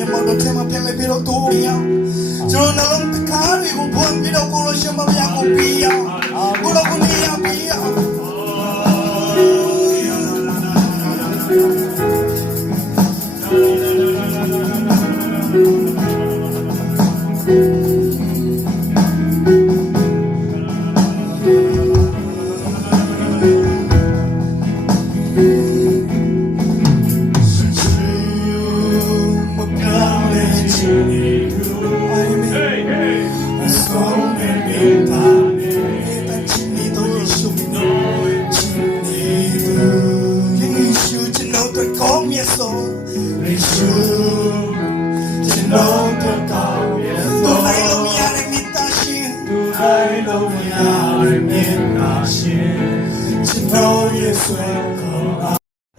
Nyamalo tema piale pero tuya. Yo no lo pecado y un buen pero con los llama ya copia. Con la bonilla pia.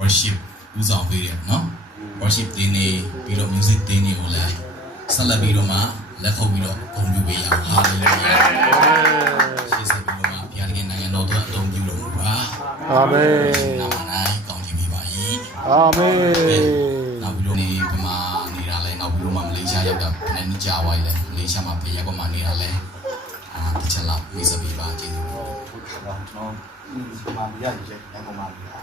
Worship ဦးဆောင်ပေးတယ်နော် worship တင်းနေပြီးတော့ music တင်းနေကိုလည်းဆက်လက်ပြီးတော့မှလက်ခုပ်ပြီးတော့ဂုဏ်ပြုပေးရအောင် hallelujah ရှေ့ဆက်ပြီးတော့မှဘုရားသခင်နိုင်ငံတော်အတွက်အသုံးပြုတော်မူပါအာမင်နာမ၌ကောင်းချီးပေးပါ၏အာမင်နောက်ပြီးတော့နေဗမာနေတာလဲနောက်ပြီးတော့မှမလေးရှားရောက်တာဘယ်နှစ်ကြာသွားပြီလဲမလေးရှားမှာပြည်ရက်ကွက်မှာနေတာလဲတစ်ချက်လောက်မိတ်ဆက်ပေးပါကျေးဇူးတော်မာမီရကြီးရန်ကုန်မှာနေတာ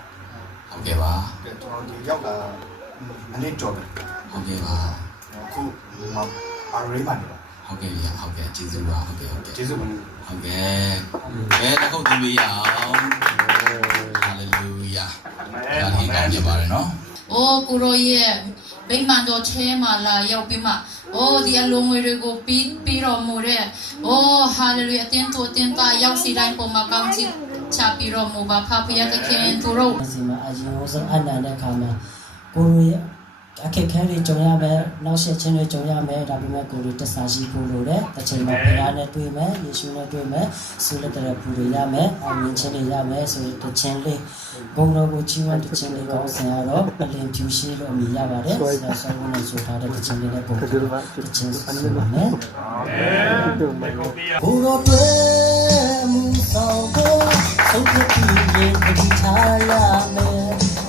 ဟုတ်ကဲ့ပါကျွန်တော်ဒီရောက်လာအနည်းကြော်တယ်ဟုတ်ကဲ့ပါအခုအာရေးမှာနေတာဟုတ်ကဲ့ဟုတ်ကဲ့ကျေးဇူးပါဟုတ်ကဲ့ကျေးဇူးပါဟုတ်ကဲ့ဘယ်တစ်ခုသိပေးရအောင်ဟာလေလုယာဒါရင်ကောင်းကြပါရနော်အိုးကိုရောရဲ့ဗိမာန်တော်ထဲမှာလာရောက်ပြီးမှအိုးဒီအလုံးငွေတွေကိုပြီးတော်မူတဲ့အိုးဟာလေလုယာအတင်းတော်တင်းသားရောက်စီတိုင်းပုံမှာကောင်းချီးချပြီးတော်မူပါဖဖရသခင်သူတို့စီမအရင်ဆုံးအနန္တတဲ့ခါမှာကိုရောအခက်ခဲတွေကြုံရမယ်နောက်ဆက်ချင်းတွေကြုံရမယ်ဒါပေမဲ့ကိုယ်တစ္ဆာရှိဖို့လိုတယ်တစ်ချိန်မှာဘုရားနဲ့တွေ့မယ်ယေရှုနဲ့တွေ့မယ်ဆုလက်တဲ့ပူတွေရမယ်အောင်မြင်ခြင်းတွေရမယ်ဆိုတော့တစ်ချိန်လေးဘုံတော်ကိုချီးမွမ်းတစ်ချိန်လေးကောင်းစင်ရတော့အလင်းဖြူရှိလို့အမိရပါတယ်ဆရာဆောင်းနဲ့ဆိုထားတဲ့တစ်ချိန်လေးနဲ့ပုံတစ်ချိန်ဆုပါမယ်ဘုရားတွေ့မှုဆောင်ဖို့ဆုံးဖြတ်ပြီးရင်ဒီထားရမယ်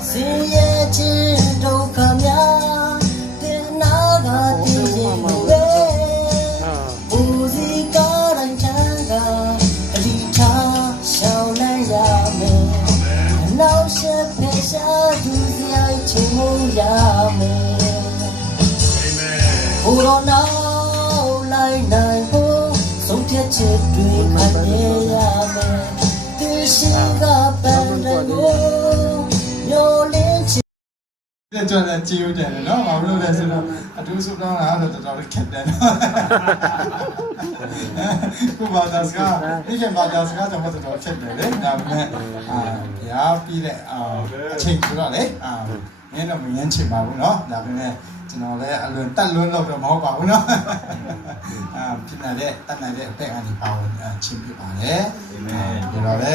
စင်ရဲ့ခြင်းဒုက္ခများတင်နာကတည်ရင်ပဲဦးစီးကားတိုင်းချမ်းသာအဒီထားရှောင်းနိုင်ရမယ်နောက်ဆက်ဖက်ရှားသူစရိုက်ချင်မှုရမယ်ဘုရောနောက်လိုက်နိုင်ဖို့ဆုံးဖြတ်ချက်တွေခံရရမယ်သူရှိကပန်းတွေကိုမျိုးလင်းချင်ကျွန်တော်ကြည့်ရတယ်နော်ဘာလို့လဲဆိုတော့အတူစုတော့လားဆိုတော့တော်တော်ခက်တယ်နော်ကိုဘာသာစကားဒီကဘာသာစကားတော့တော်တော်ခက်တယ်လေဒါပေမဲ့ရာပြီးတဲ့အချိန်ဆိုတော့လေမင်းတော့မငင်းချင်ပါဘူးเนาะဒါပေမဲ့ကျွန်တော်လည်းအလွန်တက်လွန်းတော့မဟုတ်ပါဘူးเนาะဖြစ်နေတဲ့တက်နိုင်တဲ့အဖက်အနေပါဝင်ချင်းပြပါတယ်ဒါတော့လေ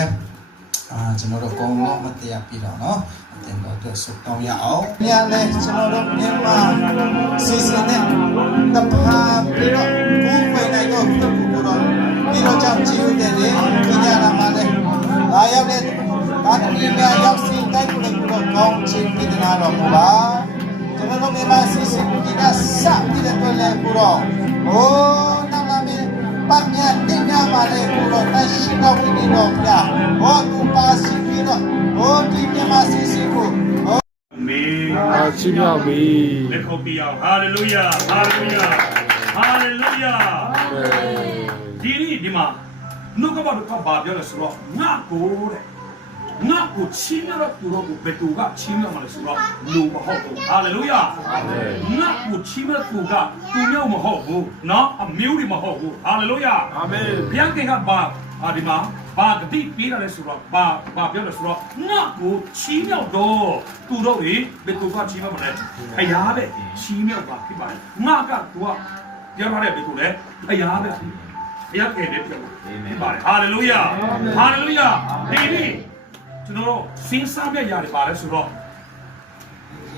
ကျွန်တော်တို့ကောင်းတော့မတရားပြီးတော့เนาะတင်တော့တော့စုတောင်းရအောင်မြားလဲကျွန်တော်တို့မြန်မာစီစဉ်တဲ့တပါပြီးတော့ကိုယ်ပိုင်နိုင်တော့ပြုတ်ဖို့တော့ပြီးတော့ကြောင့်ကြည့်ဦးတယ်လေပညာလာမှလည်းလာရောက်တဲ့ဘာတမီများရောက်စီတိုက်ဖို့လည်းတော့ကောင်းချင်ပြဒနာတော့ပါကျွန်တော်တို့မြန်မာစီစဉ်ဒီကစပြီးတဲ့လည်းပူတော့အိုးနောက်လာမယ်ပတ်မြတ်တင်ကြပါလေပူတော့တရှိတော့ပြီးတော့ဗျာဟောသူပါစီပြီးတော့ဟောဒီမြန်မာစီစဉ်ကိုမေချီးမြှောက်ပြီလက်ခုပ်ပြအောင်ဟာလေလုယာဟာလေလုယာဟာလေလုယာဒီမှာနှုတ်ကပတော့ဘာပြောလဲဆိုတော့ငါကိုတဲ့ငါကိုချီးမြှောက်တော့သူတို့ကိုဘယ်သူကချီးမြှောက်မှာလဲဆိုတော့လူမဟုတ်ဘူးဟာလေလုယာငါကိုချီးမြှောက်သူကသူမျိုးမဟုတ်ဘူးเนาะအမျိုးတွေမဟုတ်ဘူးဟာလေလုယာအာမင်ဘုရားခင်ကဒီမှာဘာတတိပေးတယ်ဆိုတော့ဘာပြောလဲဆိုတော့ငါကိုချီးမြှောက်တော့သူတို့တွေဘယ်သူကချီးမြှောက်မလဲဖယားပဲချီးမြှောက်တာဖြစ်ပါတယ်ငါကသူကပြောထားတဲ့ဘယ်သူလဲဖယားပဲဖယားကလည်းပြောဖြစ်ပါတယ်ဟာလေလုယာဟာလေလုယာဒီနေ့ကျွန်တော်တို့စဉ်းစားရရတယ်ပါလဲဆိုတော့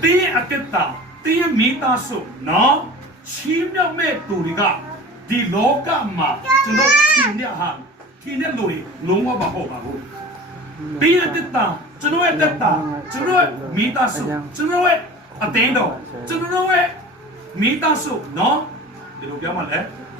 တင်းအတက်တာတင်းမိသားစုနော်ချီးမြှောက်မဲ့သူတွေကဒီလောကမှာကျွန်တော်ထင်ရဟာဒီနေ့လူတွေလုံးဝမဟုတ်ပါဘူးဒီအတက်တာကျွန်တော်ရဲ့တက်တာကျွန်တော်ရဲ့မိသားစုကျွန်တော်ရဲ့အတင်းတော်ကျွန်တော်ရဲ့ မိသားစုနော်ဒီလိုပြောမှလဲ